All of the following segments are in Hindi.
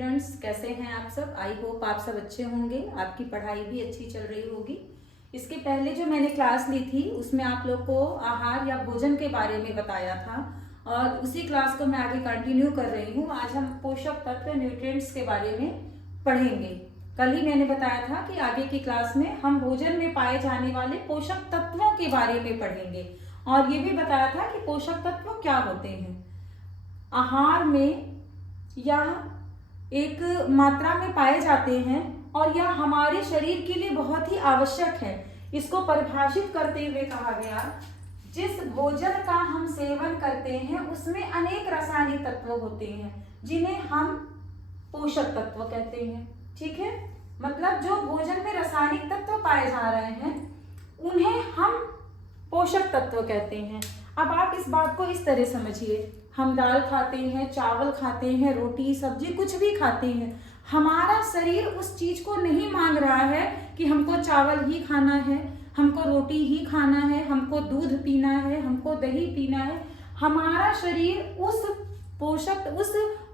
स्टूडेंट्स, कैसे हैं आप सब। आई होप आप सब अच्छे होंगे, आपकी पढ़ाई भी अच्छी चल रही होगी। इसके पहले जो मैंने क्लास ली थी उसमें आप लोग को आहार या भोजन के बारे में बताया था और उसी क्लास को मैं आगे कंटिन्यू कर रही हूँ। आज हम पोषक तत्व न्यूट्रिएंट्स के बारे में पढ़ेंगे। कल ही मैंने बताया था कि आगे की क्लास में हम भोजन में पाए जाने वाले पोषक तत्वों के बारे में पढ़ेंगे और ये भी बताया था कि पोषक तत्व क्या होते हैं। आहार में या एक मात्रा में पाए जाते हैं और यह हमारे शरीर के लिए बहुत ही आवश्यक है। इसको परिभाषित करते हुए कहा गया, जिस भोजन का हम सेवन करते हैं उसमें अनेक रासायनिक तत्व होते हैं जिन्हें हम पोषक तत्व कहते हैं। ठीक है, मतलब जो भोजन में रासायनिक तत्व पाए जा रहे हैं उन्हें हम पोषक तत्व कहते हैं। अब आप इस बात को इस तरह समझिए, हम दाल खाते हैं, चावल खाते हैं, रोटी सब्जी कुछ भी खाते हैं, हमारा शरीर उस चीज को नहीं मांग रहा है कि हमको चावल ही खाना है, हमको रोटी ही खाना है, हमको दूध पीना है, हमको दही पीना है। हमारा शरीर उस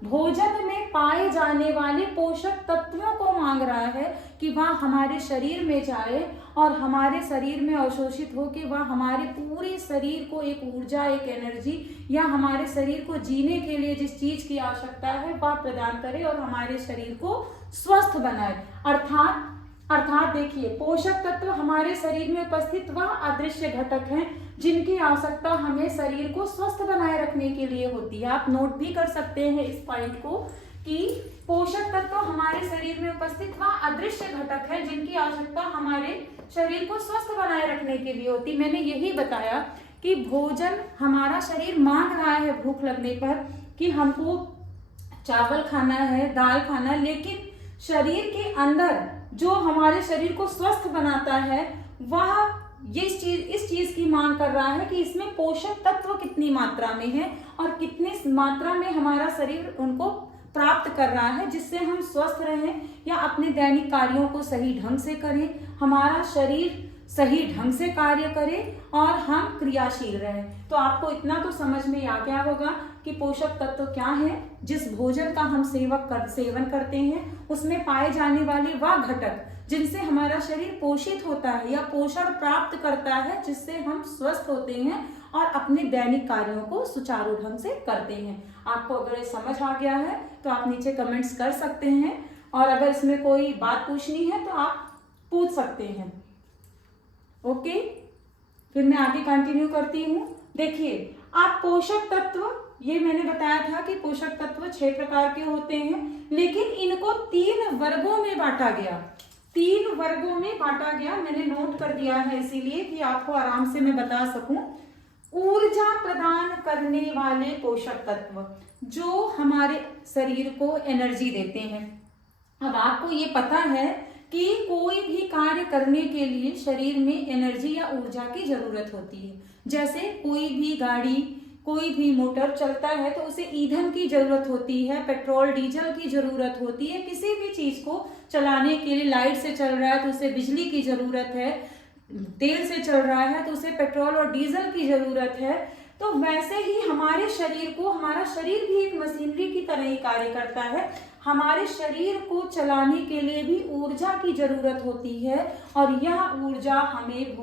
भोजन में पाए जाने वाले पोषक तत्वों को मांग रहा है कि वह हमारे शरीर में जाए और हमारे शरीर में अवशोषित होकर वह हमारे पूरे शरीर को एक ऊर्जा, एक एनर्जी या हमारे शरीर को जीने के लिए जिस चीज की आवश्यकता है वह प्रदान करे और हमारे शरीर को स्वस्थ बनाए। अर्थात देखिए, पोषक तत्व हमारे शरीर में उपस्थित वह अदृश्य घटक हैं जिनकी आवश्यकता हमें शरीर को स्वस्थ बनाए रखने के लिए होती है। आप नोट भी कर सकते हैं इस पॉइंट को कि पोषक तत्व हमारे शरीर में उपस्थित वह अदृश्य घटक है जिनकी आवश्यकता हमारे शरीर को स्वस्थ बनाए रखने के लिए होती। मैंने यही बताया कि भोजन हमारा शरीर मांग रहा है भूख लगने पर कि हमको चावल खाना है, दाल खाना है, लेकिन शरीर के अंदर जो हमारे शरीर को स्वस्थ बनाता है वह इस चीज की मांग कर रहा है कि इसमें पोषक तत्व कितनी मात्रा में है और कितनी मात्रा में हमारा शरीर उनको प्राप्त कर रहा है, जिससे हम स्वस्थ रहें या अपने दैनिक कार्यों को सही ढंग से करें, हमारा शरीर सही ढंग से कार्य करे और हम क्रियाशील रहें। तो आपको इतना तो समझ में आ गया होगा कि पोषक तत्व क्या है। जिस भोजन का हम सेवन करते हैं उसमें पाए जाने वाले वह घटक जिनसे हमारा शरीर पोषित होता है या पोषण प्राप्त करता है, जिससे हम स्वस्थ होते हैं और अपने दैनिक कार्यों को सुचारू ढंग से करते हैं। आपको अगर ये समझ आ गया है तो आप नीचे कमेंट्स कर सकते हैं और अगर इसमें कोई बात पूछनी है तो आप पूछ सकते हैं। ओके, फिर मैं आगे कंटिन्यू करती हूँ। देखिए, आप पोषक तत्व, ये मैंने बताया था कि पोषक तत्व 6 प्रकार के होते हैं, लेकिन इनको 3 वर्गों में बांटा गया। 3 वर्गों में बांटा गया, मैंने नोट कर दिया है इसीलिए कि आपको आराम से मैं बता सकूं। ऊर्जा प्रदान करने वाले पोषक तत्व जो हमारे शरीर को एनर्जी देते हैं। अब आपको ये पता है कि कोई भी कार्य करने के लिए शरीर में एनर्जी या ऊर्जा की जरूरत होती है। जैसे कोई भी गाड़ी, कोई भी मोटर चलता है तो उसे ईंधन की जरूरत होती है, पेट्रोल डीजल की जरूरत होती है। किसी भी चीज को चलाने के लिए, लाइट से चल रहा है तो उसे बिजली की जरूरत है, तेल से चल रहा है तो उसे पेट्रोल और डीजल की जरूरत है। तो वैसे ही हमारे शरीर को, हमारा शरीर भी एक मशीनरी की तरह ही कार्य करता है। हमारे शरीर को चलाने के लिए भी ऊर्जा की जरूरत होती है और यह ऊर्जा हमें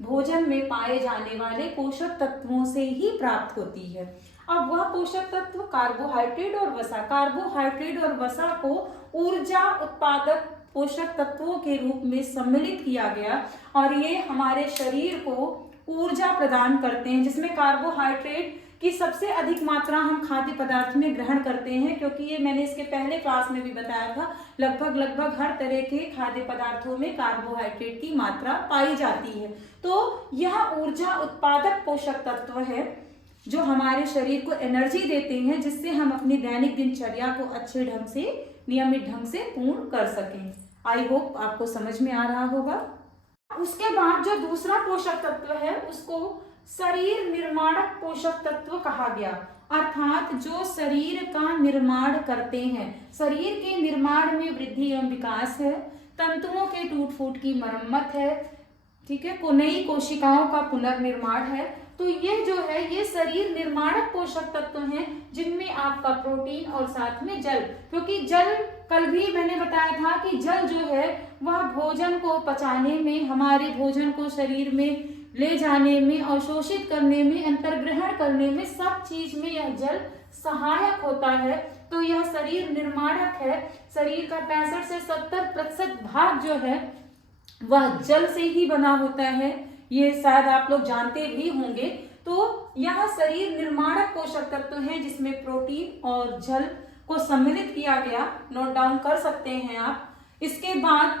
भोजन में पाए जाने वाले पोषक तत्वों से ही प्राप्त होती है। अब वह पोषक तत्व कार्बोहाइड्रेट और वसा, कार्बोहाइड्रेट और वसा को ऊर्जा उत्पादक पोषक तत्वों के रूप में सम्मिलित किया गया और ये हमारे शरीर को ऊर्जा प्रदान करते हैं, जिसमें कार्बोहाइड्रेट की सबसे अधिक मात्रा हम खाद्य पदार्थ में ग्रहण करते हैं, क्योंकि ये मैंने इसके पहले क्लास में भी बताया था, लगभग हर तरह के खाद्य पदार्थों में कार्बोहाइड्रेट की मात्रा पाई जाती है। तो यह ऊर्जा उत्पादक पोषक तत्व है जो हमारे शरीर को एनर्जी देते हैं, जिससे हम अपनी दैनिक दिनचर्या को अच्छे ढंग से, नियमित ढंग से पूर्ण कर सकें। आई होप आपको समझ में आ रहा होगा। उसके बाद जो दूसरा पोषक तत्व है उसको शरीर निर्माणक पोषक तत्व कहा गया, अर्थात जो शरीर का निर्माण करते हैं। शरीर के निर्माण में वृद्धि एवं विकास है, तंतुओं के टूट फूट की मरम्मत है, ठीक है, नई कोशिकाओं का पुनर्निर्माण है, तो ये जो है ये शरीर निर्माणक पोषक तत्व हैं, जिनमें आपका प्रोटीन और साथ में जल, क्योंकि जल कल भी मैंने बताया था कि जल जो है वह भोजन को पचाने में, हमारे भोजन को शरीर में ले जाने में, अवशोषित करने में, अंतर्ग्रहण करने में, सब चीज में यह जल सहायक होता है। तो यह शरीर निर्माणक है। शरीर का 65 से 70% भाग जो है वह जल से ही बना होता है, ये शायद आप लोग जानते भी होंगे। तो यह शरीर निर्माणक पोषक तत्व है, जिसमें प्रोटीन और जल को सम्मिलित किया गया, नोट डाउन कर सकते हैं आप। इसके बाद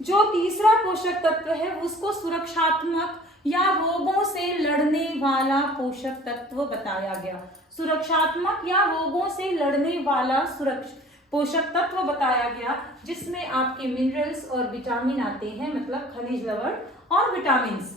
जो तीसरा पोषक तत्व है उसको सुरक्षात्मक या रोगों से लड़ने वाला पोषक तत्व बताया गया। सुरक्षात्मक या रोगों से लड़ने वाला पोषक तत्व बताया गया, जिसमें आपके मिनरल्स और विटामिन आते हैं, मतलब खनिज लवण और विटामिन्स।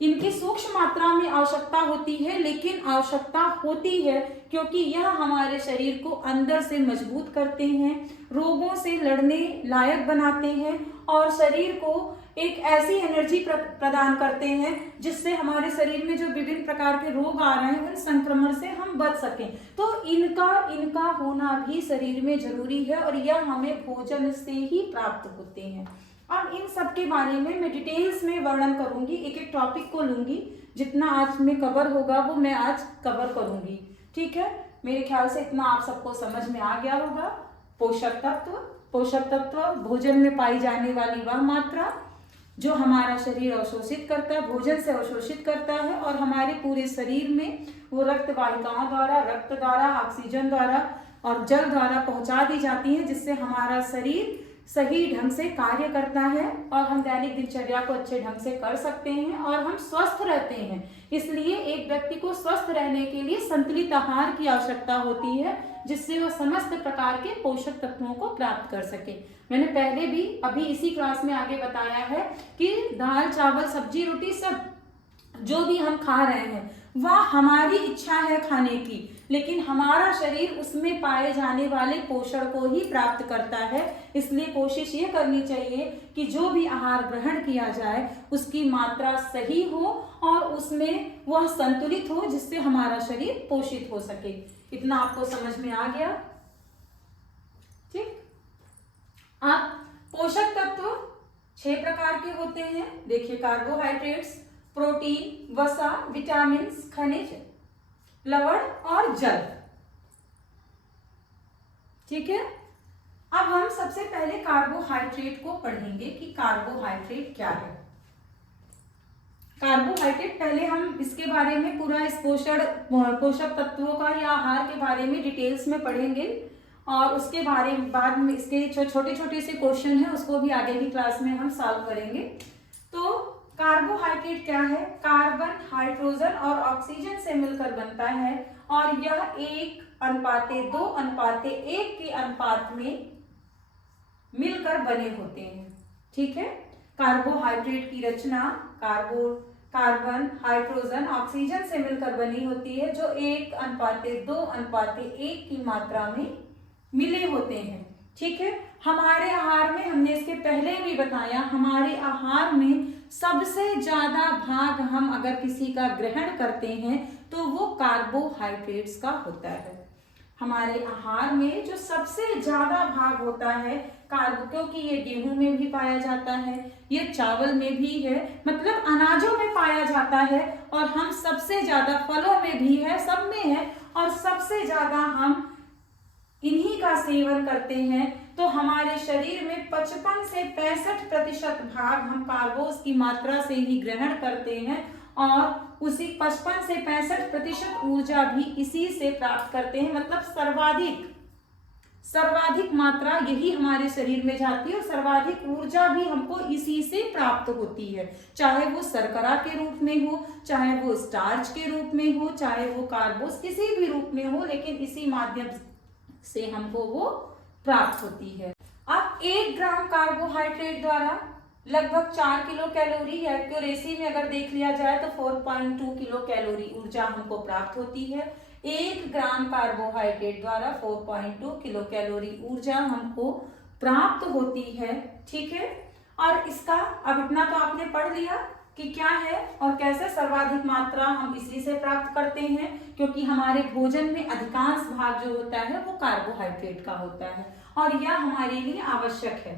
इनकी सूक्ष्म मात्रा में आवश्यकता होती है, लेकिन आवश्यकता होती है क्योंकि यह हमारे शरीर को अंदर से मजबूत करते हैं, रोगों से लड़ने लायक बनाते हैं और शरीर को एक ऐसी एनर्जी प्रदान करते हैं जिससे हमारे शरीर में जो विभिन्न प्रकार के रोग आ रहे हैं उन संक्रमण से हम बच सकें। तो इनका होना भी शरीर में जरूरी है और यह हमें भोजन से ही प्राप्त होते हैं। अब इन सब के बारे में मैं डिटेल्स में वर्णन करूंगी, एक एक टॉपिक को लूंगी, जितना आज में कवर होगा वो मैं आज कवर करूंगी। ठीक है, मेरे ख्याल से इतना आप सबको समझ में आ गया होगा। पोषक तत्व भोजन में पाई जाने वाली वह मात्रा जो हमारा शरीर अवशोषित करता है, भोजन से अवशोषित करता है और हमारे पूरे शरीर में वो रक्त वाहिकाओं द्वारा, रक्त द्वारा, ऑक्सीजन द्वारा और जल द्वारा पहुंचा दी जाती है, जिससे हमारा शरीर सही ढंग से कार्य करता है और हम दैनिक दिनचर्या को अच्छे ढंग से कर सकते हैं और हम स्वस्थ रहते हैं। इसलिए एक व्यक्ति को स्वस्थ रहने के लिए संतुलित आहार की आवश्यकता होती है, जिससे वह समस्त प्रकार के पोषक तत्वों को प्राप्त कर सके। मैंने पहले भी अभी इसी क्लास में आगे बताया है कि दाल, चावल, सब्जी, रोटी सब जो भी हम खा रहे हैं वह हमारी इच्छा है खाने की, लेकिन हमारा शरीर उसमें पाए जाने वाले पोषण को ही प्राप्त करता है। इसलिए कोशिश ये करनी चाहिए कि जो भी आहार ग्रहण किया जाए उसकी मात्रा सही हो और उसमें वह संतुलित हो, जिससे हमारा शरीर पोषित हो सके। इतना आपको समझ में आ गया? ठीक। अब पोषक तत्व 6 प्रकार के होते हैं। देखिए, कार्बोहाइड्रेट्स, प्रोटीन, वसा, विटामिन, खनिज लवण और जल। ठीक है, अब हम सबसे पहले कार्बोहाइड्रेट को पढ़ेंगे कि कार्बोहाइड्रेट क्या है। कार्बोहाइड्रेट पहले हम इसके बारे में पूरा इस पोषक तत्वों का या आहार के बारे में डिटेल्स में पढ़ेंगे और उसके बारे में बाद में इसके जो छोटे छोटे से क्वेश्चन है उसको भी आगे की क्लास में हम सॉल्व करेंगे। तो कार्बोहाइड्रेट क्या है? कार्बन, हाइड्रोजन और ऑक्सीजन से मिलकर बनता है और यह 1:2:1 के अनुपात में मिलकर बने होते हैं। ठीक है, कार्बोहाइड्रेट की रचना कार्बन, हाइड्रोजन, ऑक्सीजन से मिलकर बनी होती है, जो 1:2:1 की मात्रा में मिले होते हैं। ठीक है, हमारे आहार में, हमने इसके पहले भी बताया, हमारे आहार में सबसे ज्यादा भाग हम अगर किसी का ग्रहण करते हैं तो वो कार्बोहाइड्रेट्स का होता है। हमारे आहार में जो सबसे ज्यादा भाग होता है क्योंकि ये गेहूं में भी पाया जाता है, ये चावल में भी है, मतलब अनाजों में पाया जाता है और हम सबसे ज्यादा फलों में भी है, सब में है और सबसे ज्यादा हम इन्हीं का सेवन करते हैं। तो हमारे शरीर में 55 से 65% भाग हम कार्बोस की मात्रा से ही ग्रहण करते हैं और उसी 55 से 65% ऊर्जा भी इसी से प्राप्त करते हैं। मतलब सर्वाधिक मात्रा यही हमारे शरीर में जाती है और सर्वाधिक ऊर्जा भी हमको इसी से प्राप्त होती है, चाहे वो शर्करा के रूप में हो, चाहे वो स्टार्च के रूप में हो, चाहे वो कार्बोस किसी भी रूप में हो, लेकिन इसी माध्यम से हमको वो प्राप्त होती है। अब 1 ग्राम कार्बोहाइड्रेट द्वारा लगभग 4 किलो कैलोरी, एक्यूरेसी में अगर देख लिया जाए तो 4.2 किलो कैलोरी ऊर्जा हमको प्राप्त होती है। 1 ग्राम कार्बोहाइड्रेट द्वारा 4.2 किलो कैलोरी ऊर्जा हमको प्राप्त होती है। ठीक है, और इसका अब इतना तो आपने पढ़ लिया कि क्या है और कैसे सर्वाधिक मात्रा हम इसी से प्राप्त करते हैं, क्योंकि हमारे भोजन में अधिकांश भाग जो होता है वो कार्बोहाइड्रेट का होता है और यह हमारे लिए आवश्यक है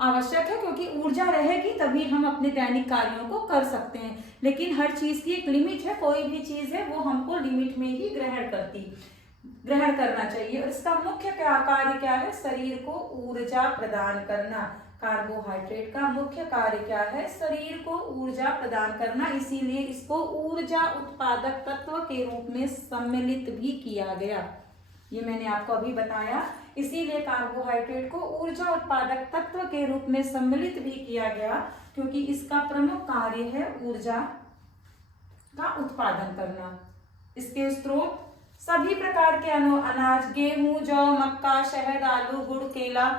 क्योंकि ऊर्जा रहेगी तभी हम अपने दैनिक कार्यों को कर सकते हैं। लेकिन हर चीज की एक लिमिट है, कोई भी चीज है वो हमको लिमिट में ही ग्रहण करना चाहिए। और इसका मुख्य कार्य क्या है? शरीर को ऊर्जा प्रदान करना। कार्बोहाइड्रेट का मुख्य कार्य क्या है? शरीर को ऊर्जा प्रदान करना, इसीलिए इसको ऊर्जा उत्पादक तत्व के रूप में सम्मिलित भी किया गया। ये मैंने आपको अभी बताया, इसीलिए कार्बोहाइड्रेट को ऊर्जा उत्पादक तत्व के रूप में सम्मिलित भी किया गया, क्योंकि इसका प्रमुख कार्य है ऊर्जा का उत्पादन करना। इसके स्रोत सभी प्रकार के अनाज, गेहूं, जौ, मक्का, शहद, आलू, गुड़, केला,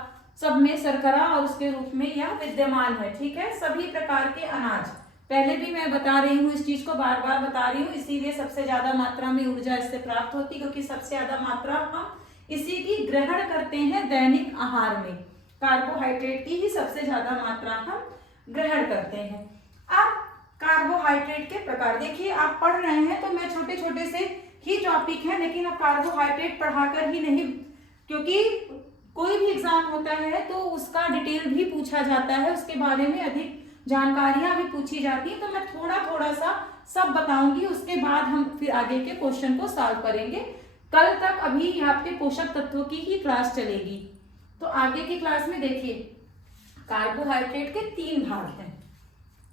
सब में शर्करा और उसके रूप में यह विद्यमान है। ठीक है, सभी प्रकार के अनाज, पहले भी मैं बता रही हूँ, इस चीज को बार बार बता रही हूँ, इसीलिए सबसे ज्यादा मात्रा में ऊर्जा इससे प्राप्त होती है, क्योंकि सबसे ज्यादा मात्रा हम इसी की ग्रहण करते हैं दैनिक आहार में। कार्बोहाइड्रेट की ही सबसे ज्यादा मात्रा हम ग्रहण करते हैं। अब कार्बोहाइड्रेट के प्रकार देखिए, आप पढ़ रहे हैं तो मैं छोटे छोटे से ही टॉपिक है, लेकिन अब कार्बोहाइड्रेट पढ़ाकर ही नहीं, क्योंकि कोई भी एग्जाम होता है तो उसका डिटेल भी पूछा जाता है, उसके बारे में अधिक जानकारियां भी पूछी जाती है, तो मैं थोड़ा थोड़ा सा सब बताऊंगी, उसके बाद हम फिर आगे के क्वेश्चन को सॉल्व करेंगे। कल तक अभी आपके पोषक तत्वों की ही क्लास चलेगी, तो आगे की क्लास में देखिए कार्बोहाइड्रेट के 3 भाग हैं,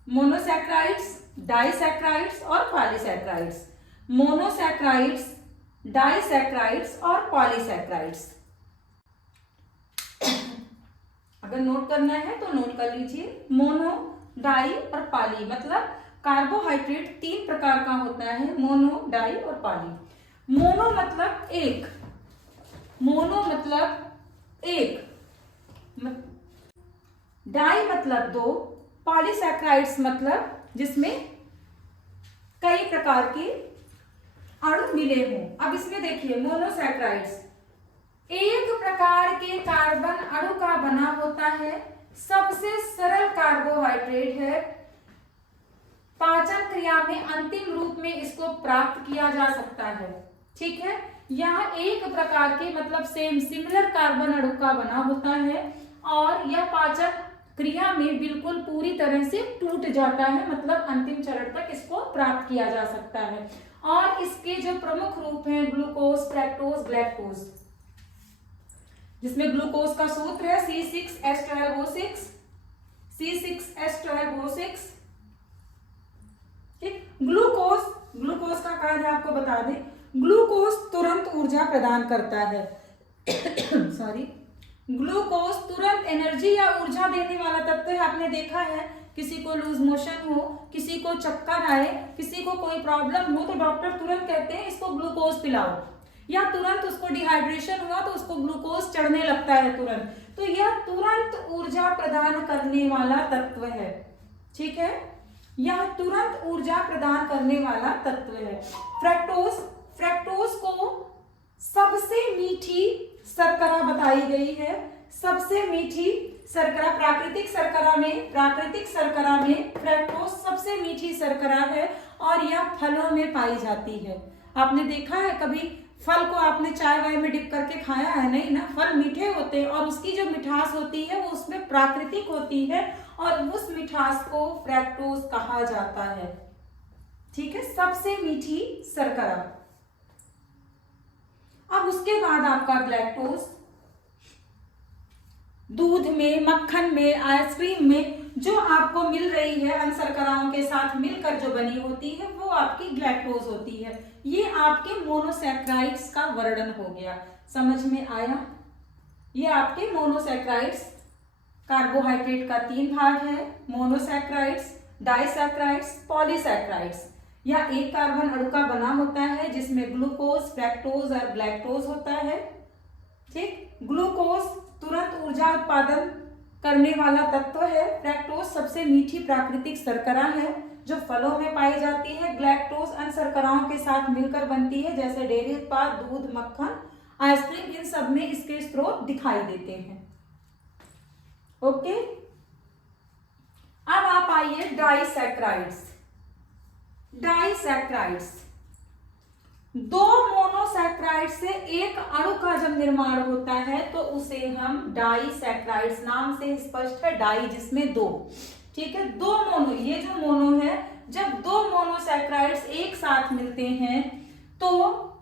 मोनोसैक्राइड्स, डाइसैक्राइड्स और पॉलीसैक्राइड्स। मोनोसैक्राइड्स, डाइसैक्राइड्स और पॉलीसैक्राइड्स। अगर नोट करना है तो नोट कर लीजिए, मोनो, डाई और पॉली, मतलब कार्बोहाइड्रेट 3 प्रकार का होता है, मोनो, डाई और पॉली। मोनो मतलब एक, डाई मतलब 2, पॉलीसैक्राइड्स मतलब जिसमें कई प्रकार के अणु मिले हों। अब इसमें देखिए, मोनोसैक्राइड्स एक प्रकार के कार्बन अणु का बना होता है, सबसे सरल कार्बोहाइड्रेट है, पाचन क्रिया में अंतिम रूप में इसको प्राप्त किया जा सकता है। ठीक है, यह एक प्रकार के मतलब सिमिलर कार्बन अणु का बना होता है और यह पाचन क्रिया में बिल्कुल पूरी तरह से टूट जाता है, मतलब अंतिम चरण तक इसको प्राप्त किया जा सकता है। और इसके जो प्रमुख रूप हैं ग्लूकोज, फ्रैक्टोज, ग्लैक्टोज, जिसमें ग्लूकोज का सूत्र है C6H12O6, C6H12O6। ठीक, ग्लूकोज का कार्य आपको बता दें, ग्लूकोज तुरंत ऊर्जा प्रदान करता है सॉरी, ग्लूकोज तुरंत एनर्जी या ऊर्जा देने वाला तत्व है। आपने देखा है, किसी को लूज मोशन हो, किसी को चक्कर आए, किसी को कोई प्रॉब्लम हो, तो डॉक्टर तुरंत कहते हैं इसको ग्लूकोज पिलाओ, या तुरंत उसको डिहाइड्रेशन हुआ तो उसको ग्लूकोज चढ़ने लगता है तुरंत। तो यह तुरंत ऊर्जा प्रदान करने वाला तत्व है। ठीक है, यह तुरंत ऊर्जा प्रदान करने वाला तत्व है। फ्रैक्टोज को सबसे मीठी शर्करा बताई गई है, सबसे मीठी शर्करा, प्राकृतिक शर्करा में फ्रैक्टोज सबसे मीठी शर्करा है और यह फलों में पाई जाती है। आपने देखा है कभी फल को आपने चाय वाय में डिप करके खाया है? नहीं ना, फल मीठे होते हैं और उसकी जो मिठास होती है वो उसमें प्राकृतिक होती है और उस मिठास को फ्रैक्टोज कहा जाता है। ठीक है, सबसे मीठी शर्करा। अब उसके बाद आपका ग्लैक्टोज, दूध में, मक्खन में, आइसक्रीम में जो आपको मिल रही है अन शर्कराओं के साथ मिलकर जो बनी होती है वो आपकी ग्लैक्टोज होती है। ये आपके मोनोसैक्राइड्स का वर्णन हो गया, समझ में आया? ये आपके मोनोसैक्राइड्स, कार्बोहाइड्रेट का 3 भाग है, मोनोसैक्राइड्स, डाइसैक्राइड्स, पॉलीसैक्राइड्स। या एक कार्बन अणु का बना होता है जिसमें ग्लूकोज, फ्रैक्टोज और ग्लैक्टोज होता है। ठीक, ग्लूकोज तुरंत ऊर्जा उत्पादन करने वाला तत्व है, फ्रैक्टोज सबसे मीठी प्राकृतिक शर्करा है जो फलों में पाई जाती है, ग्लैक्टोज अन्य शर्कराओं के साथ मिलकर बनती है जैसे डेयरी उत्पाद, दूध, मक्खन, आइसक्रीम, इन सब में इसके स्रोत दिखाई देते हैं। ओके, अब आप आइए डाइसैक्राइड्स। डाइसैक्राइड्स, दो मोनोसैक्राइड से एक अणु का जब निर्माण होता है तो उसे हम डाइसैक्राइड्स, नाम से स्पष्ट है डाई जिसमें दो, ठीक है, दो मोनो, ये जो मोनो है, जब दो मोनोसैक्राइड्स एक साथ मिलते हैं तो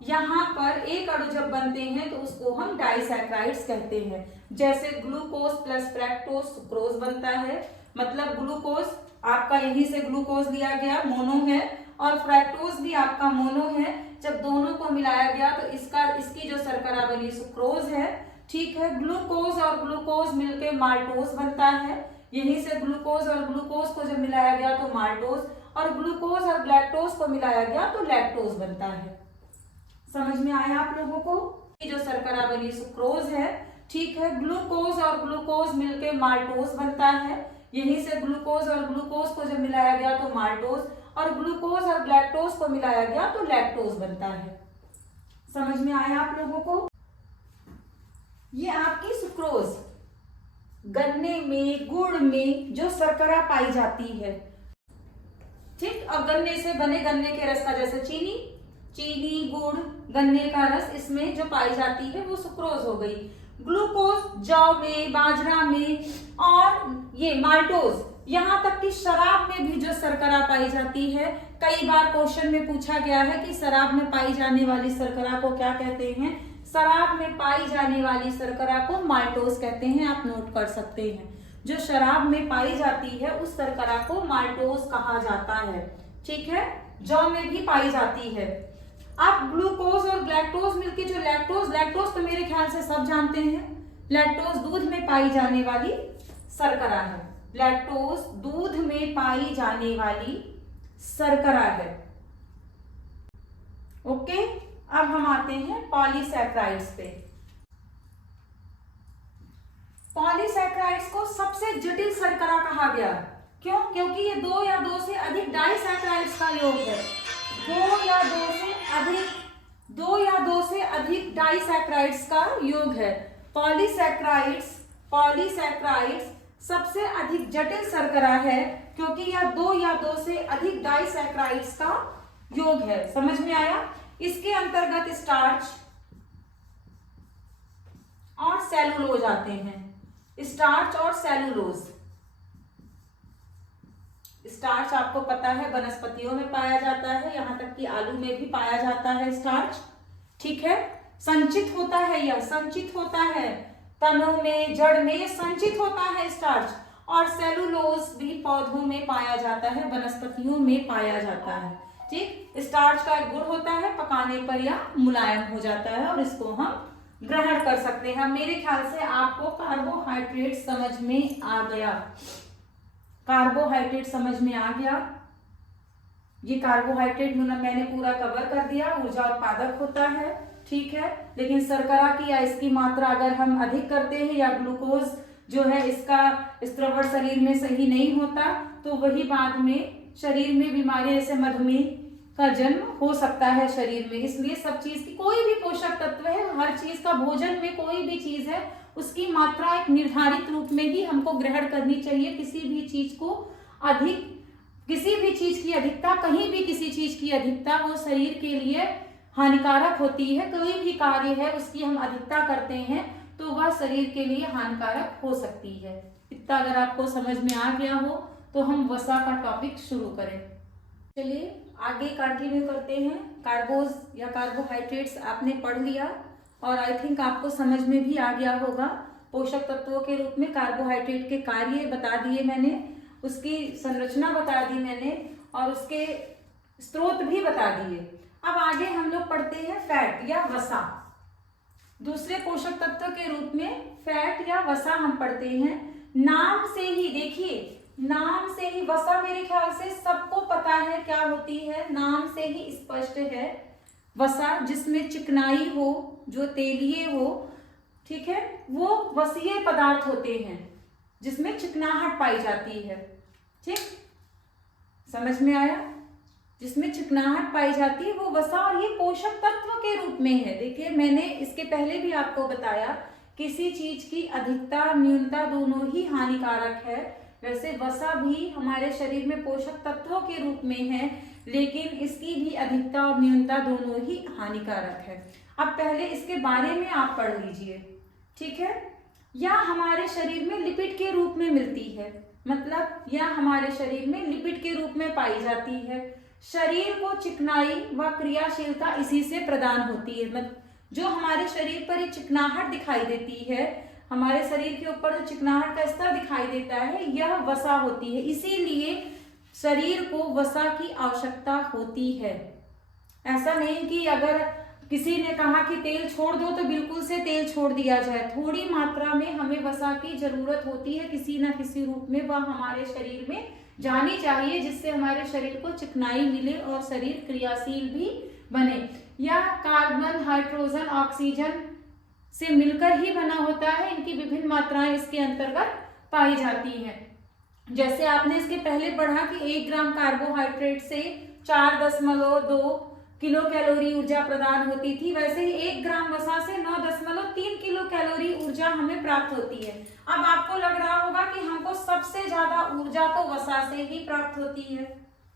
यहाँ पर एक अणु जब बनते हैं तो उसको हम डाइसैक्राइड्स कहते हैं। जैसे ग्लूकोज प्लस फ्रैक्टोज सुक्रोज बनता है, मतलब ग्लूकोज आपका यहीं से ग्लूकोज लिया गया, मोनो है, और फ्रैक्टोज भी आपका मोनो है। जब दोनों को मिलाया गया तो इसकी जो शर्करा बनी सुक्रोज है, ठीक है। ग्लूकोज और ग्लूकोज मिलके माल्टोज बनता है, यहीं से ग्लूकोज और ग्लूकोज को जब मिलाया गया तो माल्टोज, और ग्लूकोज और लैक्टोज को मिलाया गया तो लैक्टोज बनता है। समझ में आया आप लोगों को? ये जो शर्करा बनी सुक्रोज है, ठीक है, ग्लूकोज और ग्लूकोज मिलके माल्टोज बनता है, यहीं से ग्लूकोज और ग्लूकोज को जब मिलाया गया तो माल्टोज, और ग्लूकोज और लैक्टोज को मिलाया गया तो लैक्टोज बनता है। समझ में आया आप लोगों को? ये आपकी सुक्रोज, गन्ने में, गुड़ में जो शर्करा पाई जाती है, ठीक। अब गन्ने से बने गन्ने के रस का, जैसे चीनी, गुड़, गन्ने का रस, इसमें जो पाई जाती है वो सुक्रोज हो गई। ग्लूकोज जौ में, बाजरा में, और ये माल्टोज, यहाँ तक कि शराब में भी जो शर्करा पाई जाती है, कई बार क्वेश्चन में पूछा गया है कि शराब में पाई जाने वाली शर्करा को क्या कहते हैं। शराब में पाई जाने वाली शर्करा को माल्टोज कहते हैं, आप नोट कर सकते हैं। जो शराब में पाई जाती है उस शर्करा को माल्टोज कहा जाता है, ठीक है। जौ में भी पाई जाती है। अब ग्लूकोज और लैक्टोज मिलके जो लैक्टोज तो मेरे ख्याल से सब जानते हैं, लैक्टोज दूध में पाई जाने वाली शर्करा है। लैक्टोज दूध में पाई जाने वाली शर्करा है, ओके। अब हम आते हैं पॉलीसैक्राइड्स पे। पॉलीसैक्राइड्स को सबसे जटिल शर्करा कहा गया, क्यों? क्योंकि ये दो या दो से अधिक डाइसैक्राइड्स का योग है। दो या दो से अधिक डाइसैक्राइड्स का योग है। पॉलीसैक्राइड्स सबसे अधिक जटिल शर्करा है, क्योंकि यह दो या दो से अधिक डाइसैक्राइड्स का योग है। समझ में आया? इसके अंतर्गत स्टार्च और सेलुलोज आते हैं। स्टार्च और सेलुलोज, स्टार्च आपको पता है वनस्पतियों में पाया जाता है, यहां तक कि आलू में भी पाया जाता है स्टार्च, ठीक है। संचित होता है, यह संचित होता है तनों में, जड़ में संचित होता है स्टार्च। और सेलुलोज भी पौधों में पाया जाता है, वनस्पतियों में पाया जाता है, ठीक। स्टार्च का एक गुण होता है, पकाने पर यह मुलायम हो जाता है और इसको हम ग्रहण कर सकते हैं। मेरे ख्याल से आपको कार्बोहाइड्रेट समझ में आ गया। कार्बोहाइड्रेट समझ में आ गया। ये कार्बोहाइड्रेट मैंने पूरा कवर कर दिया, ऊर्जा उत्पादक होता है, ठीक है। लेकिन शर्करा की या इसकी मात्रा अगर हम अधिक करते हैं, या ग्लूकोज जो है इसका स्त्रवण शरीर में सही नहीं होता, तो वही बाद में शरीर में बीमारी जैसे मधुमेह का जन्म हो सकता है शरीर में। इसलिए सब चीज की, कोई भी पोषक तत्व है, हर चीज का, भोजन में कोई भी चीज है, उसकी मात्रा एक निर्धारित रूप में ही हमको ग्रहण करनी चाहिए। किसी भी चीज को अधिक, किसी भी चीज की अधिकता, कहीं भी किसी चीज की अधिकता वो शरीर के लिए हानिकारक होती है। कोई भी कार्य है उसकी हम अधिकता करते हैं तो वह शरीर के लिए हानिकारक हो सकती है। इतना अगर आपको समझ में आ गया हो तो हम वसा का टॉपिक शुरू करें। चलिए आगे कंटिन्यू करते हैं। कार्बोज या कार्बोहाइड्रेट्स आपने पढ़ लिया और आई थिंक आपको समझ में भी आ गया होगा। पोषक तत्वों के रूप में कार्बोहाइड्रेट के कार्य बता दिए मैंने, उसकी संरचना बता दी मैंने, और उसके स्रोत भी बता दिए। अब आगे हम लोग पढ़ते हैं फैट या वसा। दूसरे पोषक तत्व के रूप में फैट या वसा हम पढ़ते हैं। नाम से ही देखिए, नाम से ही वसा मेरे ख्याल से सबको पता है क्या होती है, नाम से ही स्पष्ट है। वसा जिसमें चिकनाई हो, जो तेलीय हो, ठीक है, वो वसीय पदार्थ होते हैं जिसमें चिकनाहट पाई जाती है, ठीक। समझ में आया? जिसमें चिकनाहट पाई जाती है वो वसा, और ये पोषक तत्व के रूप में है। देखिए मैंने इसके पहले भी आपको बताया, किसी चीज की अधिकता न्यूनता दोनों ही हानिकारक है, वैसे वसा भी हमारे शरीर में पोषक तत्वों के रूप में है, लेकिन इसकी भी अधिकता और न्यूनता दोनों ही हानिकारक है। अब पहले इसके बारे में आप पढ़ लीजिए, ठीक है। यह हमारे शरीर में लिपिड के रूप में मिलती है, मतलब यह हमारे शरीर में लिपिड के रूप में पाई जाती है। शरीर को चिकनाई व क्रियाशीलता इसी से प्रदान होती है। मतलब जो हमारे शरीर पर ये चिकनाहट दिखाई देती है, हमारे शरीर के ऊपर जो चिकनाहट का स्तर दिखाई देता है, यह वसा होती है। इसीलिए शरीर को वसा की आवश्यकता होती है। ऐसा नहीं कि अगर किसी ने कहा कि तेल छोड़ दो तो बिल्कुल से तेल छोड़ दिया जाए। थोड़ी मात्रा में हमें वसा की जरूरत होती है, किसी न किसी रूप में वह हमारे शरीर में जानी चाहिए, जिससे हमारे शरीर को चिकनाई मिले और शरीर क्रियाशील भी बने। यह कार्बन, हाइड्रोजन, ऑक्सीजन से मिलकर ही बना होता है। इनकी विभिन्न मात्राएं इसके अंतर्गत पाई जाती हैं। जैसे आपने इसके पहले पढ़ा कि 1 ग्राम कार्बोहाइड्रेट से 4.2 किलो कैलोरी ऊर्जा प्रदान होती थी, वैसे ही 1 ग्राम वसा से 9.3 किलो कैलोरी ऊर्जा हमें प्राप्त होती है। अब आपको लग रहा होगा कि हमको सबसे ज्यादा ऊर्जा तो वसा से ही प्राप्त होती है,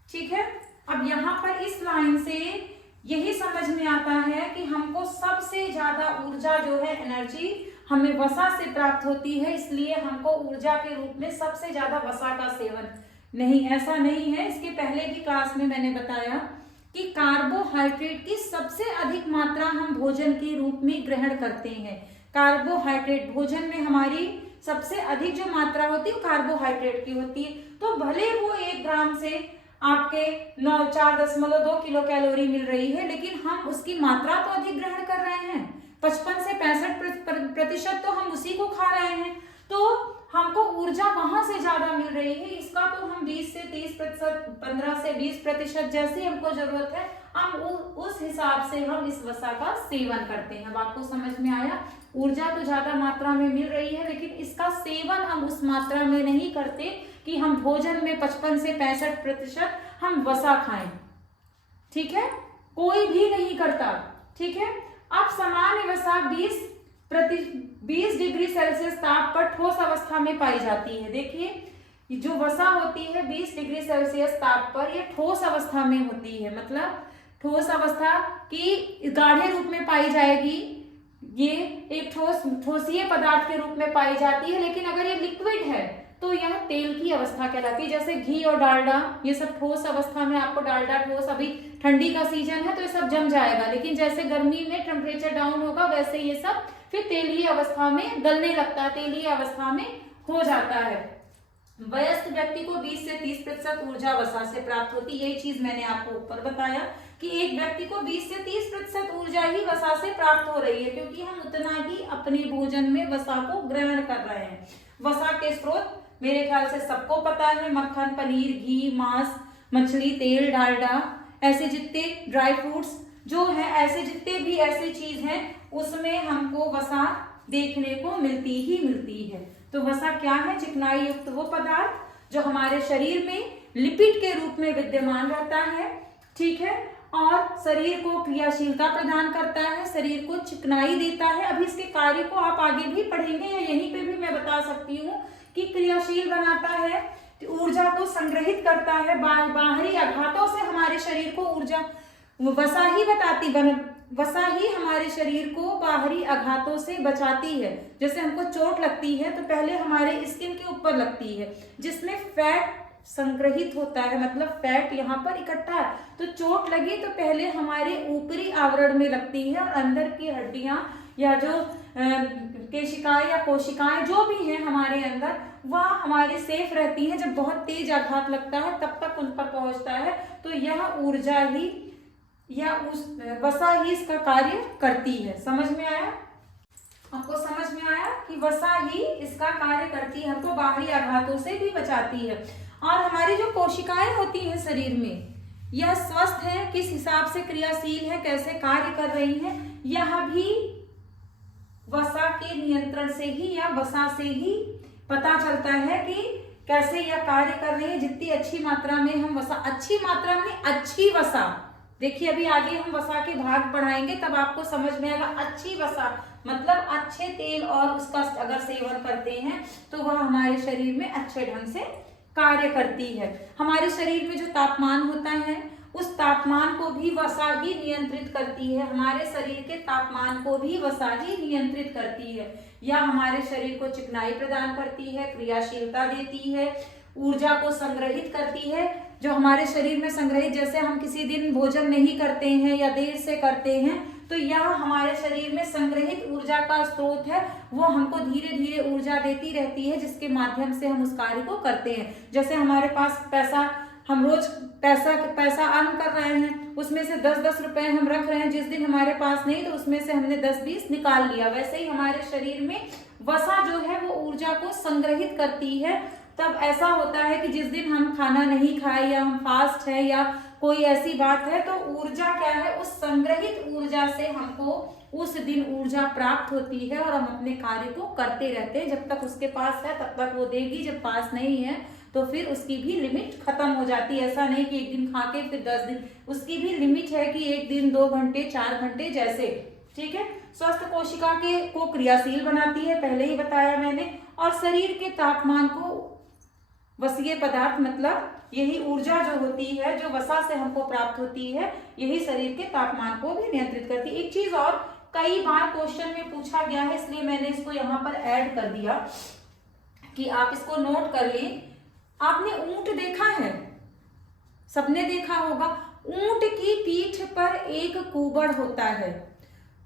ठीक है। अब यहाँ पर इस लाइन से यही समझ में आता है कि हमको सबसे ज्यादा ऊर्जा जो है, एनर्जी, हमें वसा से प्राप्त होती है, इसलिए हमको ऊर्जा के रूप में सबसे ज्यादा वसा का सेवन नहीं, ऐसा नहीं है। इसके पहले की क्लास में मैंने बताया कि कार्बोहाइड्रेट की सबसे अधिक मात्रा हम भोजन के रूप में ग्रहण करते हैं। कार्बोहाइड्रेट भोजन में हमारी सबसे अधिक जो मात्रा होती है वो कार्बोहाइड्रेट की होती है। तो भले वो 1 ग्राम से आपके 4.2 किलो कैलोरी मिल रही है, लेकिन हम उसकी मात्रा तो अधिक ग्रहण कर रहे हैं। 55 से 65% तो हम उसी को खा रहे हैं, तो हमको ऊर्जा वहां से ज्यादा मिल रही है। इसका तो हम 20 से 30%, 15 से 20% जैसी हमको जरूरत है, हम उस हिसाब से हम इस वसा का सेवन करते हैं। अब आपको समझ में आया, ऊर्जा तो ज्यादा मात्रा में मिल रही है, लेकिन इसका सेवन हम उस मात्रा में नहीं करते कि हम भोजन में 55 से 65% हम वसा खाएं, ठीक है। कोई भी नहीं करता, ठीक है। अब सामान्य वसा 20 डिग्री सेल्सियस ताप पर ठोस अवस्था में पाई जाती है। देखिए जो वसा होती है 20 डिग्री सेल्सियस ताप पर, यह ठोस अवस्था में होती है, मतलब ठोस अवस्था की गाढ़े रूप में पाई जाएगी। ये एक ठोसीय पदार्थ के रूप में पाई जाती है। लेकिन अगर ये लिक्विड है तो यह तेल की अवस्था कहलाती है। जैसे घी और डालडा, ये सब ठोस अवस्था में, आपको डालडा ठोस, अभी ठंडी का सीजन है तो ये सब जम जाएगा, लेकिन जैसे गर्मी में टेम्परेचर डाउन होगा वैसे ये सब फिर तेलीय अवस्था में गलने लगता है, तेलीय अवस्था में हो जाता है। वयस्क व्यक्ति को 20 से 30% ऊर्जा वसा से प्राप्त होती है। यही चीज मैंने आपको ऊपर बताया कि एक व्यक्ति को 20 से 30% ऊर्जा ही वसा से प्राप्त हो रही है, क्योंकि हम उतना ही अपने भोजन में वसा को ग्रहण कर रहे हैं। वसा के स्रोत मेरे ख्याल से सबको पता है, मक्खन, पनीर, घी, मांस, मछली, तेल, डालडा, ऐसे जितने ड्राई फ्रूट्स जो है, ऐसे जितने भी ऐसी चीज हैं उसमें हमको वसा देखने को मिलती ही मिलती है। तो वसा क्या है? चिकनाई युक्त वो पदार्थ जो हमारे शरीर में लिपिड के रूप में विद्यमान रहता है, ठीक है, और शरीर को क्रियाशीलता प्रदान करता है, शरीर को चिकनाई देता है। अभी इसके कार्य को आप आगे भी पढ़ेंगे, या यहीं पे भी मैं बता सकती हूँ कि क्रियाशील बनाता है, ऊर्जा को संग्रहित करता है, बाहरी आघातों से हमारे शरीर को ऊर्जा, वसा ही हमारे शरीर को बाहरी आघातों से बचाती है। जैसे हमको चोट लगती है तो पहले हमारे स्किन के ऊपर लगती है, जिसमें फैट संग्रहित होता है, मतलब फैट यहाँ पर इकट्ठा है। तो चोट लगी तो पहले हमारे ऊपरी आवरण में लगती है, और अंदर की हड्डियां या जो केशिकाएं या कोशिकाएं जो भी हैं हमारे अंदर, वह हमारे सेफ रहती हैं। जब बहुत तेज आघात लगता है तब तक उन पर पहुंचता है। तो यह ऊर्जा ही या उस वसा ही इसका कार्य करती है। समझ में आया? आपको समझ में आया कि वसा ही इसका कार्य करती है, हमको बाहरी आघातों से भी बचाती है। और हमारी जो कोशिकाएं होती हैं शरीर में, यह स्वस्थ है, किस हिसाब से क्रियाशील है, कैसे कार्य कर रही है, यह भी वसा के नियंत्रण से ही या वसा से ही पता चलता है कि कैसे यह कार्य कर रही है। जितनी अच्छी मात्रा में हम वसा, अच्छी मात्रा में अच्छी वसा, देखिए अभी आगे हम वसा के भाग बढ़ाएंगे तब आपको समझ में आएगा। अच्छी वसा मतलब अच्छे तेल और उसका अगर सेवन करते हैं तो वह हमारे शरीर में अच्छे ढंग से कार्य करती है। हमारे शरीर में जो तापमान होता है उस तापमान को भी वसा ही नियंत्रित करती है। हमारे शरीर के तापमान को भी वसा ही नियंत्रित करती है। यह हमारे शरीर को चिकनाई प्रदान करती है, क्रियाशीलता देती है, ऊर्जा को संग्रहित करती है। जो हमारे शरीर में संग्रहित, जैसे हम किसी दिन भोजन नहीं करते हैं या देर से करते हैं तो यह हमारे शरीर में संग्रहित ऊर्जा का स्रोत है, वो हमको धीरे धीरे ऊर्जा देती रहती है जिसके माध्यम से हम उस कार्य को करते हैं। जैसे हमारे पास पैसा, हम रोज पैसा अर्न कर रहे हैं, उसमें से 10-10 रुपए हम रख रहे हैं। जिस दिन हमारे पास नहीं तो उसमें से हमने 10-20 निकाल लिया। वैसे ही हमारे शरीर में वसा जो है वो ऊर्जा को संग्रहित करती है। तब ऐसा होता है कि जिस दिन हम खाना नहीं खाए या हम फास्ट है या कोई ऐसी बात है तो ऊर्जा क्या है, उस संग्रहित ऊर्जा से हमको उस दिन ऊर्जा प्राप्त होती है और हम अपने कार्य को करते रहते हैं। जब तक उसके पास है तब तक वो देगी, जब पास नहीं है तो फिर उसकी भी लिमिट खत्म हो जाती है। ऐसा नहीं कि एक दिन खा के फिर 10 दिन, उसकी भी लिमिट है कि एक दिन 2 घंटे 4 घंटे जैसे, ठीक है। स्वस्थ कोशिका को क्रियाशील बनाती है, पहले ही बताया मैंने। और शरीर के तापमान को वसीय पदार्थ मतलब यही ऊर्जा जो होती है जो वसा से हमको प्राप्त होती है, यही शरीर के तापमान को भी नियंत्रित करती है। एक चीज और कई बार क्वेश्चन में पूछा गया है इसलिए मैंने इसको यहाँ पर ऐड कर दिया कि आप इसको नोट कर लें। आपने ऊंट देखा है, सबने देखा होगा। ऊंट की पीठ पर एक कुबड़ होता है।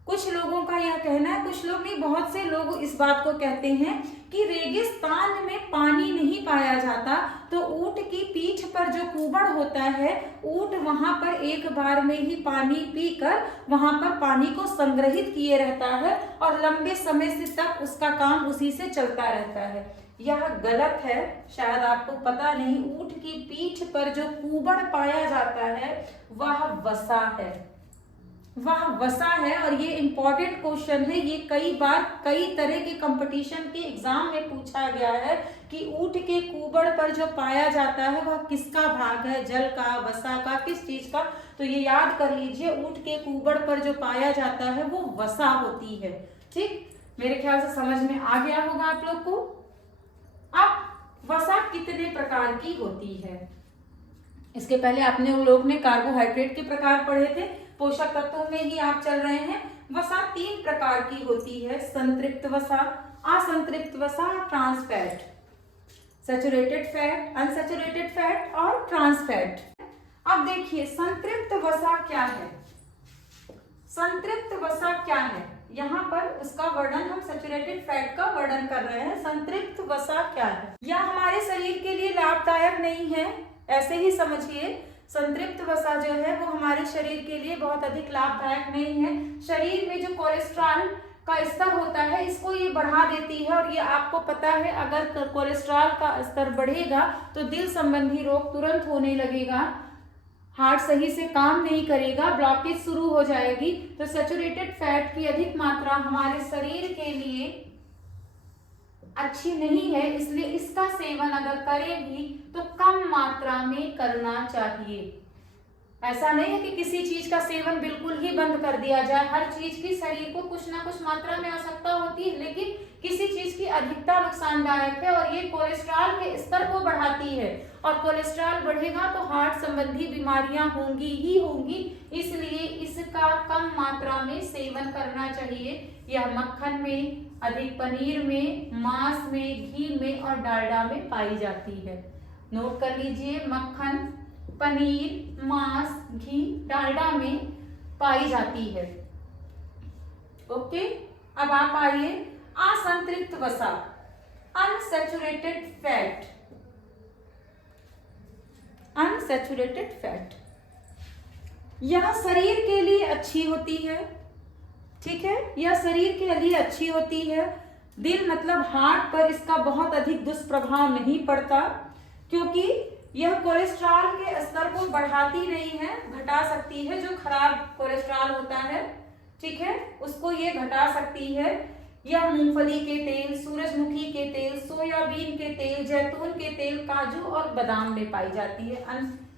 कुछ लोगों का यह कहना है, कुछ लोग नहीं, बहुत से लोग इस बात को कहते हैं कि रेगिस्तान में पानी नहीं पाया जाता तो ऊंट की पीठ पर जो कुबड़ होता है, ऊंट वहां पर एक बार में ही पानी पीकर वहां पर पानी को संग्रहित किए रहता है और लंबे समय से तक उसका काम उसी से चलता रहता है। यह गलत है, शायद आपको पता नहीं। ऊंट की पीठ पर जो कुबड़ पाया जाता है वह वसा है, वह वसा है। और ये इंपॉर्टेंट क्वेश्चन है, ये कई बार कई तरह के कंपटीशन के एग्जाम में पूछा गया है कि ऊंट के कुबड़ पर जो पाया जाता है वह किसका भाग है, जल का, वसा का, किस चीज का। तो ये याद कर लीजिए, ऊंट के कुबड़ पर जो पाया जाता है वो वसा होती है। ठीक, मेरे ख्याल से समझ में आ गया होगा आप लोग को। अब वसा कितने प्रकार की होती है, इसके पहले आपने उन लोग ने कार्बोहाइड्रेट के प्रकार पढ़े थे, पोषक तत्वों में ही आप चल रहे हैं। वसा 3 प्रकार की होती है, संतृप्त वसा, असंतृप्त वसा, trans fat, saturated fat, unsaturated fat और ट्रांस फैट। अब देखिए संतृप्त वसा क्या है। संतृप्त वसा क्या है, यहाँ पर उसका वर्णन हम सैचुरेटेड फैट का वर्णन कर रहे हैं। संतृप्त वसा क्या है, यह हमारे शरीर के लिए लाभदायक नहीं है, ऐसे ही समझिए। संतृप्त वसा जो है वो हमारे शरीर के लिए बहुत अधिक लाभदायक नहीं है। शरीर में जो कोलेस्ट्रॉल का स्तर होता है इसको ये बढ़ा देती है। और ये आपको पता है, अगर कोलेस्ट्रॉल का स्तर बढ़ेगा तो दिल संबंधी रोग तुरंत होने लगेगा, हार्ट सही से काम नहीं करेगा, ब्लॉकेज शुरू हो जाएगी। तो सैचुरेटेड फैट की अधिक मात्रा हमारे शरीर के लिए अच्छी नहीं है, इसलिए इसका सेवन अगर करें भी तो कम मात्रा में करना चाहिए। ऐसा नहीं है कि किसी चीज का सेवन बिल्कुल ही बंद कर दिया जाए। हर चीज की शरीर को कुछ ना कुछ मात्रा में आवश्यकता होती है, लेकिन किसी चीज की अधिकता नुकसानदायक है और ये कोलेस्ट्रॉल के स्तर को बढ़ाती है। और कोलेस्ट्रॉल बढ़ेगा तो हार्ट संबंधी बीमारियां होंगी ही होंगी, इसलिए इसका कम मात्रा में सेवन करना चाहिए। यह मक्खन में, अधिक पनीर में, मांस में, घी में और डालडा में पाई जाती है। नोट कर लीजिए, मक्खन, पनीर, मांस, घी, डालडा में पाई जाती है। ओके, अब आप आइए असंतृप्त वसा, अनसैचुरेटेड फैट। अनसैचुरेटेड फैट यह शरीर के लिए अच्छी होती है, ठीक है, यह शरीर के लिए अच्छी होती है। दिल मतलब हार्ट पर इसका बहुत अधिक दुष्प्रभाव नहीं पड़ता, क्योंकि यह कोलेस्ट्रॉल के स्तर को बढ़ाती नहीं है, घटा सकती है। जो खराब कोलेस्ट्रॉल होता है, ठीक है, उसको ये घटा सकती है। यह मूंगफली के तेल, सूरजमुखी के तेल, सोयाबीन के तेल, जैतून के तेल, काजू और बादाम में पाई जाती है।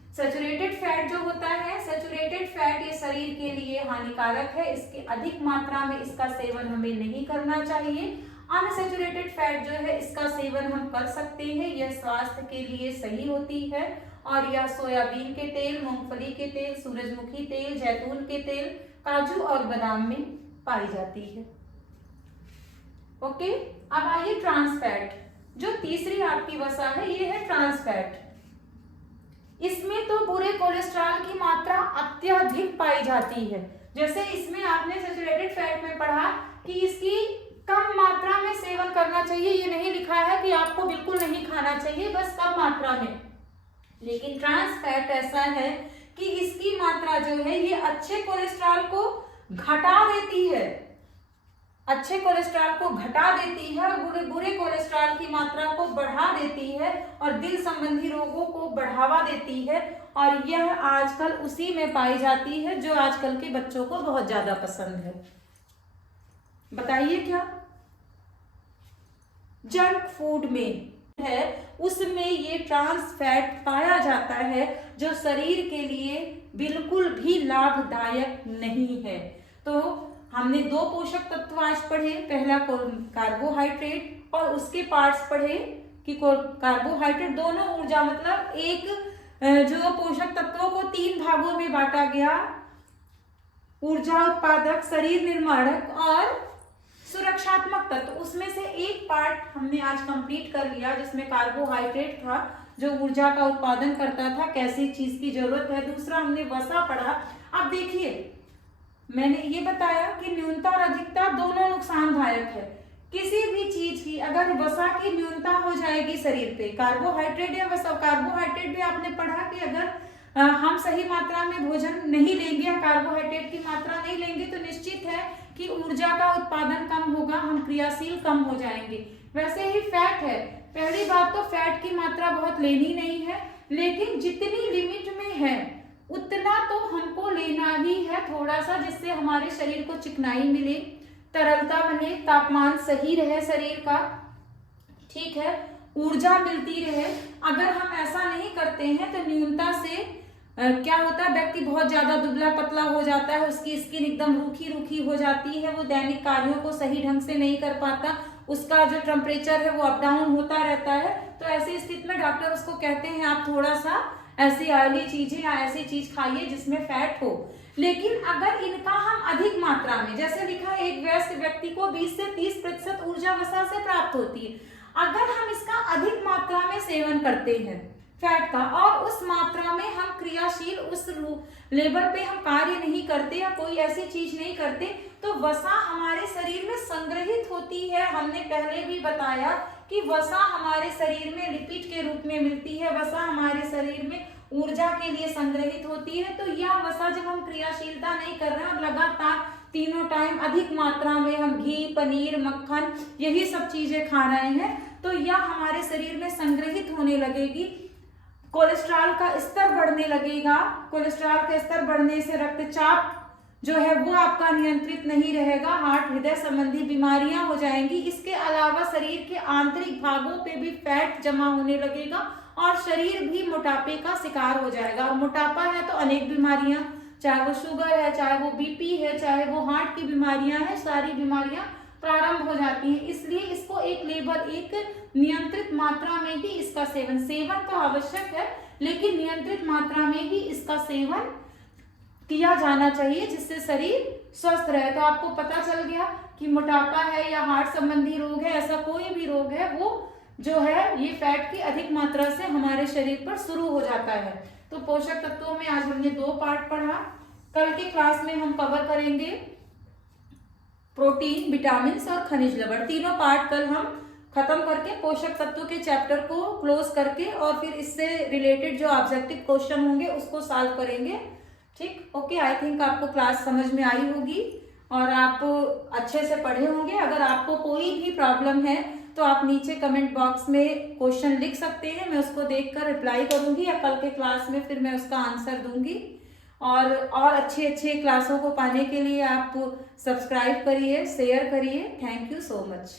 सैचुरेटेड फैट जो होता है, सैचुरेटेड फैट ये शरीर के लिए हानिकारक है, इसके अधिक मात्रा में इसका सेवन हमें नहीं करना चाहिए। अनसैचुरेटेड फैट जो है इसका सेवन हम कर सकते हैं, यह स्वास्थ्य के लिए सही होती है और यह सोयाबीन के तेल, मूंगफली के तेल, सूरजमुखी तेल, जैतून के तेल, काजू और बादाम में पाई जाती है। ओके, अब आइए ट्रांस फैट। जो तीसरी आपकी वसा है ये है ट्रांस फैट। इसमें तो बुरे कोलेस्ट्रॉल की मात्रा अत्यधिक पाई जाती है। जैसे इसमें आपने सैचुरेटेड फैट में पढ़ा कि इसकी कम मात्रा में सेवन करना चाहिए, ये नहीं लिखा है कि आपको बिल्कुल नहीं खाना चाहिए, बस कम मात्रा में। लेकिन ट्रांस फैट ऐसा है कि इसकी मात्रा जो है ये अच्छे कोलेस्ट्रॉल को घटा देती है, अच्छे कोलेस्ट्रॉल को घटा देती है और बुरे कोलेस्ट्रॉल की मात्रा को बढ़ा देती है और दिल संबंधी रोगों को बढ़ावा देती है। और यह आजकल उसी में पाई जाती है जो आजकल के बच्चों को बहुत ज्यादा पसंद है। बताइए क्या? जंक फूड में है, उसमें ये ट्रांस फैट पाया जाता है जो शरीर के लिए बिल्कुल भी लाभदायक नहीं है। तो हमने दो पोषक तत्व आज पढ़े, पहला कार्बोहाइड्रेट और उसके पार्ट्स पढ़े कि कार्बोहाइड्रेट दोनों ऊर्जा, मतलब एक जो पोषक तत्वों को 3 भागों में बांटा गया, ऊर्जा उत्पादक, शरीर निर्माणक और सुरक्षात्मक तत्व, उसमें से एक पार्ट हमने आज कंप्लीट कर लिया जिसमें कार्बोहाइड्रेट था जो ऊर्जा का उत्पादन करता था, कैसी चीज की जरूरत है। दूसरा हमने वसा पढ़ा। अब देखिए, मैंने ये बताया कि न्यूनता और अधिकता दोनों नुकसानदायक है। किसी भी चीज की अगर वसा की न्यूनता हो जाएगी शरीर पे, कार्बोहाइड्रेट या वसा, कार्बोहाइड्रेट भी आपने पढ़ा कि अगर हम सही मात्रा में भोजन नहीं लेंगे या कार्बोहाइड्रेट की मात्रा नहीं लेंगे तो निश्चित है कि ऊर्जा का उत्पादन कम होगा, हम क्रियाशील कम हो जाएंगे। वैसे ही फैट है, पहली बात तो फैट की मात्रा बहुत लेनी नहीं है, लेकिन जितनी लिमिट में है उतना तो हमको लेना ही है थोड़ा सा, जिससे हमारे शरीर को चिकनाई मिले, तरलता बने, तापमान सही रहे शरीर का, ठीक है, ऊर्जा मिलती रहे। अगर हम ऐसा नहीं करते हैं तो न्यूनता से क्या होता है, व्यक्ति बहुत ज्यादा दुबला पतला हो जाता है, उसकी स्किन एकदम रूखी रूखी हो जाती है, वो दैनिक कार्यों को सही ढंग से नहीं कर पाता, उसका जो टेम्परेचर है वो अप डाउन होता रहता है। तो ऐसी स्थिति में डॉक्टर उसको कहते हैं आप थोड़ा सा ऐसी ऑयली चीजें या ऐसी चीज खाइए जिसमें फैट हो। लेकिन अगर इनका हम अधिक मात्रा में, जैसे लिखा है एक वयस्क व्यक्ति को 20 से 30% ऊर्जा वसा से प्राप्त होती है, अगर हम इसका अधिक मात्रा में सेवन करते हैं फैट का और उस मात्रा में हम क्रियाशील उस लेवल पे हम कार्य नहीं करते या कोई ऐसी चीज नहीं करते तो वसा हमारे शरीर में संग्रहित होती है। हमने पहले भी बताया कि वसा हमारे शरीर में लिपिड के रूप में मिलती है, वसा हमारे शरीर में ऊर्जा के लिए संग्रहित होती है। तो यह वसा जब हम क्रियाशीलता नहीं कर रहे हैं और लगातार तीनों टाइम अधिक मात्रा में हम घी, पनीर, मक्खन यही सब चीजें खा रहे हैं तो यह हमारे शरीर में संग्रहित होने लगेगी, कोलेस्ट्रॉल का स्तर बढ़ने लगेगा। कोलेस्ट्रॉल का स्तर बढ़ने से रक्तचाप जो है वो आपका नियंत्रित नहीं रहेगा, हार्ट हृदय संबंधी बीमारियां हो जाएंगी। इसके अलावा शरीर के आंतरिक भागों पे भी फैट जमा होने लगेगा और शरीर भी मोटापे का शिकार हो जाएगा। और मोटापा है तो अनेक बीमारियां, चाहे वो शुगर है, चाहे वो बीपी है, चाहे वो हार्ट की बीमारियां हैं, सारी बीमारियां प्रारंभ हो जाती हैं। इसलिए इसको एक नियंत्रित मात्रा में ही इसका सेवन तो आवश्यक है, लेकिन नियंत्रित मात्रा में ही इसका सेवन किया जाना चाहिए जिससे शरीर स्वस्थ रहे। तो आपको पता चल गया कि मोटापा है या हार्ट संबंधी रोग है, ऐसा कोई भी रोग है वो जो है ये फैट की अधिक मात्रा से हमारे शरीर पर शुरू हो जाता है। तो पोषक तत्वों में आज हमने 2 पार्ट पढ़ा, कल के क्लास में हम कवर करेंगे प्रोटीन, विटामिन और खनिज लवण, तीनों पार्ट कल हम खत्म करके पोषक तत्वों के चैप्टर को क्लोज करके और फिर इससे रिलेटेड जो ऑब्जेक्टिव क्वेश्चन होंगे उसको सॉल्व करेंगे। ठीक, ओके, आई थिंक आपको क्लास समझ में आई होगी और आप अच्छे से पढ़े होंगे। अगर आपको कोई भी प्रॉब्लम है तो आप नीचे कमेंट बॉक्स में क्वेश्चन लिख सकते हैं, मैं उसको देखकर रिप्लाई करूंगी या कल के क्लास में फिर मैं उसका आंसर दूंगी। और अच्छे क्लासों को पाने के लिए आप सब्सक्राइब करिए, शेयर करिए। Thank you so much.